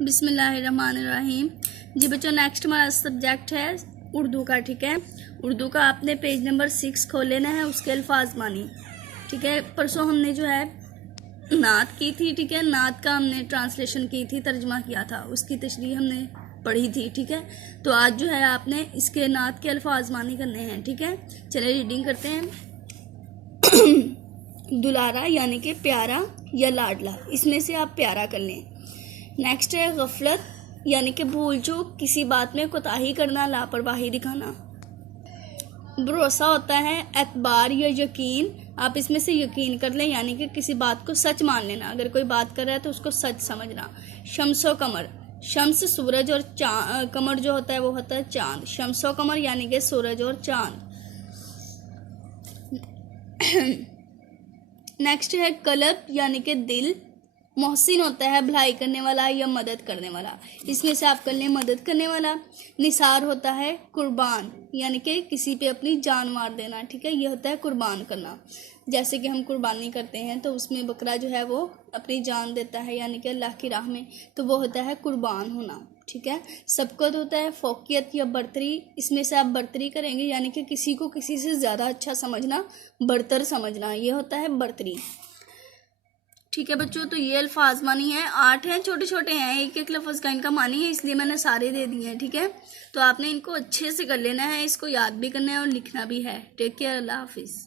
बिस्मिल्लाहिर्रहमानिर्रहीम। जी बच्चों, नेक्स्ट हमारा सब्जेक्ट है उर्दू का। ठीक है, उर्दू का आपने पेज नंबर 6 खोल लेना है, उसके अल्फाज मानी। ठीक है, परसों हमने जो है नात की थी। ठीक है, नात का हमने ट्रांसलेशन की थी, तर्जमा किया था, उसकी तशरीह हमने पढ़ी थी। ठीक है, तो आज जो है आपने इसके नात के अल्फाज मानी करने हैं। ठीक है, चलिए रीडिंग करते हैं। दुलारा यानी कि प्यारा या लाडला, इसमें से आप प्यारा कर लें। नेक्स्ट है गफलत यानी कि भूल चूक, किसी बात में कोताही करना, लापरवाही दिखाना। भरोसा होता है एतबार या यकीन, आप इसमें से यकीन कर लें यानी कि किसी बात को सच मान लेना, अगर कोई बात कर रहा है तो उसको सच समझना। शम्सो कमर, शम्स सूरज और कमर जो होता है वो होता है चांद। शम्सो कमर यानी कि सूरज और चांद। नेक्स्ट है कलब यानी कि दिल। मोहसिन होता है भलाई करने वाला या मदद करने वाला, इसमें से आप कर लें मदद करने वाला। निसार होता है कुर्बान यानी कि किसी पे अपनी जान मार देना। ठीक है, ये होता है कुर्बान करना, जैसे कि हम कुर्बानी करते हैं तो उसमें बकरा जो है वो अपनी जान देता है यानी कि अल्लाह की राह में, तो वो होता है कुर्बान होना। ठीक है, सबकत होता है फोकियत या बर्तरी, इसमें से आप बर्तरी करेंगे यानी कि किसी को किसी से ज़्यादा अच्छा समझना, बरतर समझना, ये होता है बर्तरी। ठीक है बच्चों, तो ये अल्फाज मानी है, 8 हैं, छोटे छोटे हैं, एक एक लफ्ज़ का इनका मानी है, इसलिए मैंने सारे दे दिए हैं। ठीक है, तो आपने इनको अच्छे से कर लेना है, इसको याद भी करना है और लिखना भी है। टेक केयर, अल्लाह हाफिज़।